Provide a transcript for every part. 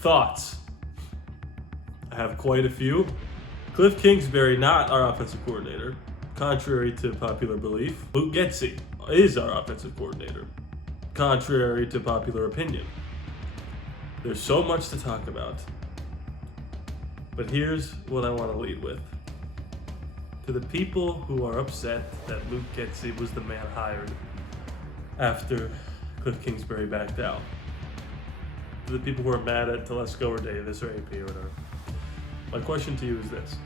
Thoughts? I have quite a few. Cliff Kingsbury, not our offensive coordinator, contrary to popular belief. Luke Getsy is our offensive coordinator, contrary to popular opinion. There's so much to talk about. But here's what I want to lead with. To the people who are upset that Luke Getsy was the man hired after Cliff Kingsbury backed out. To the people who are mad at Telesco or Davis or AP or whatever. My question to you is this.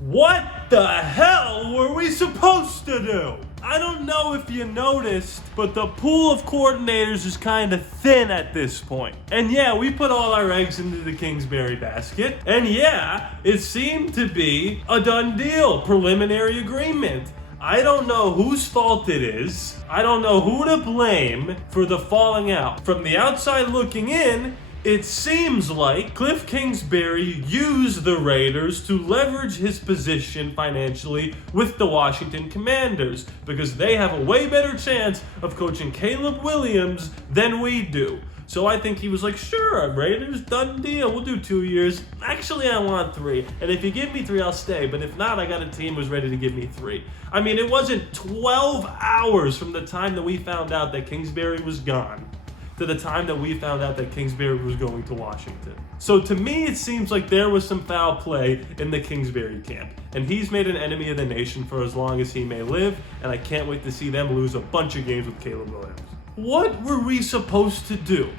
What the hell were we supposed to do? I don't know if you noticed, but the pool of coordinators is kind of thin at this point. And yeah, we put all our eggs into the Kingsbury basket. And yeah, it seemed to be a done deal, preliminary agreement. I don't know whose fault it is. I don't know who to blame for the falling out. From the outside looking in, it seems like Cliff Kingsbury used the Raiders to leverage his position financially with the Washington Commanders because they have a way better chance of coaching Caleb Williams than we do. So I think he was like, sure, Raiders, done deal. We'll do 2 years. Actually, I want 3. And if you give me 3, I'll stay. But if not, I got a team who's ready to give me 3. I mean, it wasn't 12 hours from the time that we found out that Kingsbury was gone to the time that we found out that Kingsbury was going to Washington. So to me, it seems like there was some foul play in the Kingsbury camp. And he's made an enemy of the nation for as long as he may live. And I can't wait to see them lose a bunch of games with Caleb Williams. What were we supposed to do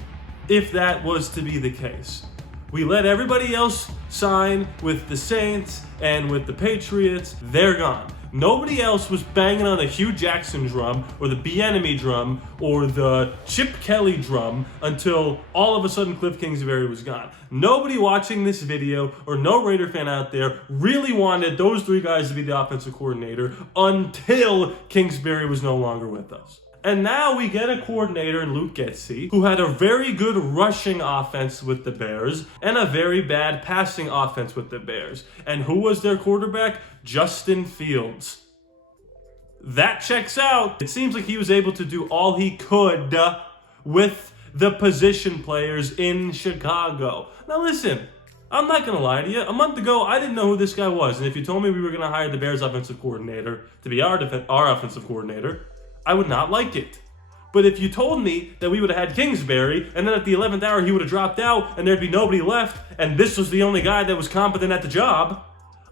if that was to be the case? We let everybody else sign with the Saints and with the Patriots. They're gone. Nobody else was banging on the Hugh Jackson drum or the Bieniemy drum or the Chip Kelly drum until all of a sudden Cliff Kingsbury was gone. Nobody watching this video or no Raider fan out there really wanted those 3 guys to be the offensive coordinator until Kingsbury was no longer with us. And now we get a coordinator in Luke Getsy who had a very good rushing offense with the Bears and a very bad passing offense with the Bears. And who was their quarterback? Justin Fields. That checks out. It seems like he was able to do all he could with the position players in Chicago. Now listen, I'm not going to lie to you. A month ago, I didn't know who this guy was. And if you told me we were going to hire the Bears offensive coordinator to be our offensive coordinator, I would not like it. But if you told me that we would have had Kingsbury, and then at the 11th hour he would have dropped out, and there'd be nobody left, and this was the only guy that was competent at the job,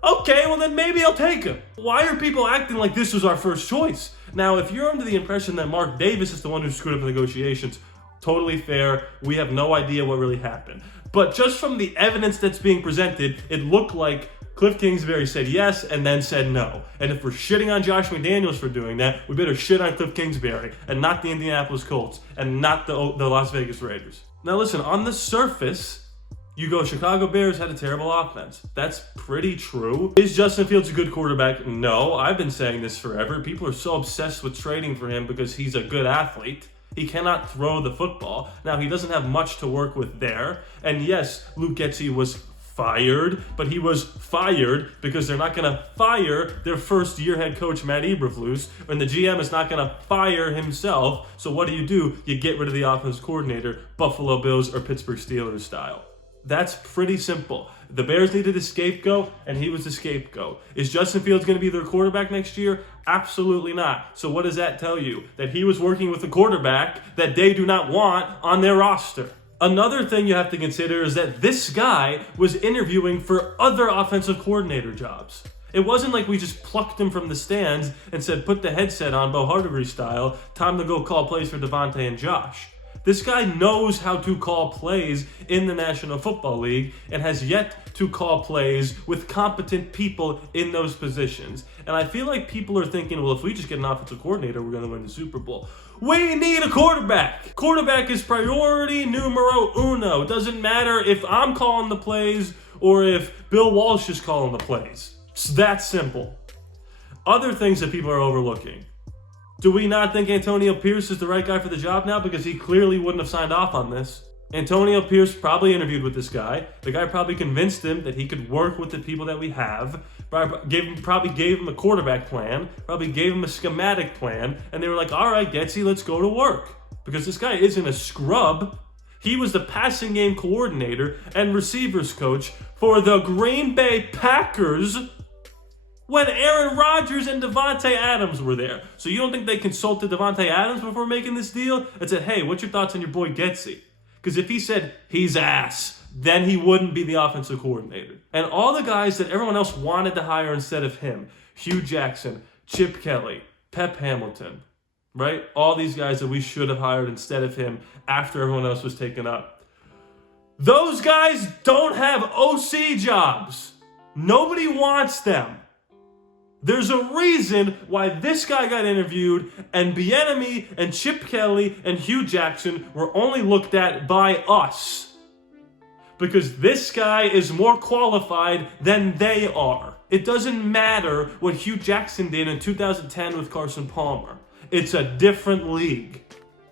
okay, well then maybe I'll take him. Why are people acting like this was our first choice? Now, if you're under the impression that Mark Davis is the one who screwed up the negotiations, totally fair. We have no idea what really happened. But just from the evidence that's being presented, it looked like Cliff Kingsbury said yes and then said no. And if we're shitting on Josh McDaniels for doing that, we better shit on Cliff Kingsbury and not the Indianapolis Colts and not the Las Vegas Raiders. Now listen, on the surface, you go Chicago Bears had a terrible offense. That's pretty true. Is Justin Fields a good quarterback? No, I've been saying this forever. People are so obsessed with trading for him because he's a good athlete. He cannot throw the football. Now, he doesn't have much to work with there. And yes, Luke Getsy was fired, but he was fired because they're not going to fire their first-year head coach, Matt Eberflus, and the GM is not going to fire himself. So what do? You get rid of the offensive coordinator, Buffalo Bills or Pittsburgh Steelers style. That's pretty simple. The Bears needed a scapegoat, and he was the scapegoat. Is Justin Fields going to be their quarterback next year? Absolutely not. So what does that tell you? That he was working with a quarterback that they do not want on their roster. Another thing you have to consider is that this guy was interviewing for other offensive coordinator jobs. It wasn't like we just plucked him from the stands and said, put the headset on, Bo Hardegree style, time to go call plays for Devontae and Josh. This guy knows how to call plays in the National Football League and has yet to call plays with competent people in those positions. And I feel like people are thinking, well, if we just get an offensive coordinator, we're going to win the Super Bowl. We need a quarterback. Quarterback is priority numero uno. It doesn't matter if I'm calling the plays or if Bill Walsh is calling the plays. It's that simple. Other things that people are overlooking. Do we not think Antonio Pierce is the right guy for the job now? Because he clearly wouldn't have signed off on this. Antonio Pierce probably interviewed with this guy. The guy probably convinced him that he could work with the people that we have. Probably gave him a quarterback plan. Probably gave him a schematic plan. And they were like, all right, Getsy, let's go to work. Because this guy isn't a scrub. He was the passing game coordinator and receivers coach for the Green Bay Packers when Aaron Rodgers and Davante Adams were there. So you don't think they consulted Davante Adams before making this deal and said, hey, what's your thoughts on your boy Getsy? Because if he said he's ass, then he wouldn't be the offensive coordinator. And all the guys that everyone else wanted to hire instead of him, Hugh Jackson, Chip Kelly, Pep Hamilton, right? All these guys that we should have hired instead of him after everyone else was taken up. Those guys don't have OC jobs. Nobody wants them. There's a reason why this guy got interviewed and Bieniemy and Chip Kelly and Hugh Jackson were only looked at by us. Because this guy is more qualified than they are. It doesn't matter what Hugh Jackson did in 2010 with Carson Palmer. It's a different league.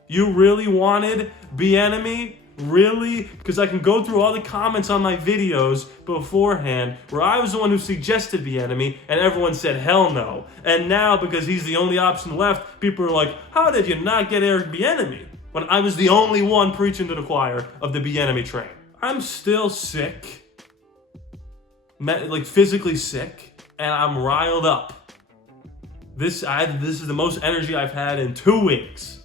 You really wanted Bieniemy? Really? Because I can go through all the comments on my videos beforehand where I was the one who suggested Bieniemy and everyone said hell no. And now because he's the only option left, people are like, how did you not get Eric Bieniemy? When I was the only one preaching to the choir of the Bieniemy train. I'm still sick. Like physically sick. And I'm riled up. This is the most energy I've had in 2 weeks.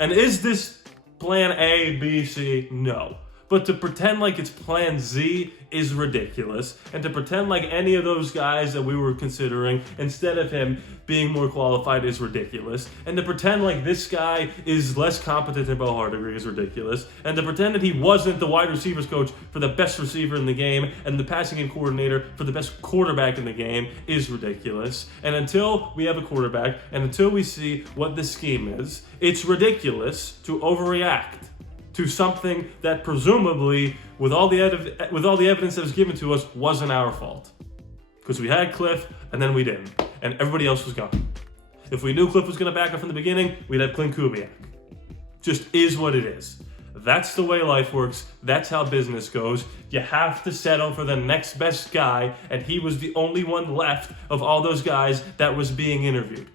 And is this plan A, B, C? No. But to pretend like it's plan Z is ridiculous. And to pretend like any of those guys that we were considering instead of him being more qualified is ridiculous. And to pretend like this guy is less competent than Bo Hardigree is ridiculous. And to pretend that he wasn't the wide receivers coach for the best receiver in the game and the passing game coordinator for the best quarterback in the game is ridiculous. And until we have a quarterback and until we see what the scheme is, it's ridiculous to overreact to something that presumably, with all the evidence that was given to us, wasn't our fault. Because we had Cliff, and then we didn't. And everybody else was gone. If we knew Cliff was going to back up from the beginning, we'd have Clint Kubiak. Just is what it is. That's the way life works. That's how business goes. You have to settle for the next best guy, and he was the only one left of all those guys that was being interviewed.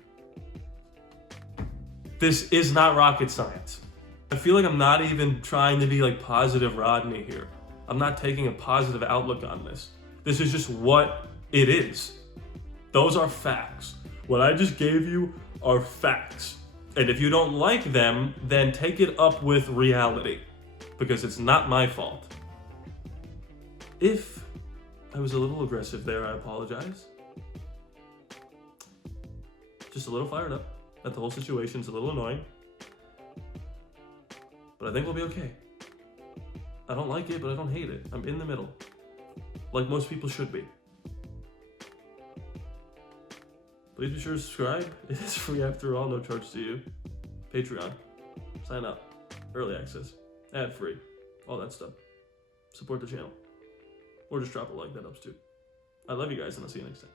This is not rocket science. I feel like I'm not even trying to be like positive Rodney here. I'm not taking a positive outlook on this. This is just what it is. Those are facts. What I just gave you are facts. And if you don't like them, then take it up with reality. Because it's not my fault. If I was a little aggressive there, I apologize. Just a little fired up. That the whole situation's a little annoying. But I think we'll be okay. I don't like it, but I don't hate it. I'm in the middle. Like most people should be. Please be sure to subscribe. It is free after all, no charge to you. Patreon. Sign up. Early access. Ad free. All that stuff. Support the channel. Or just drop a like, that helps too. I love you guys and I'll see you next time.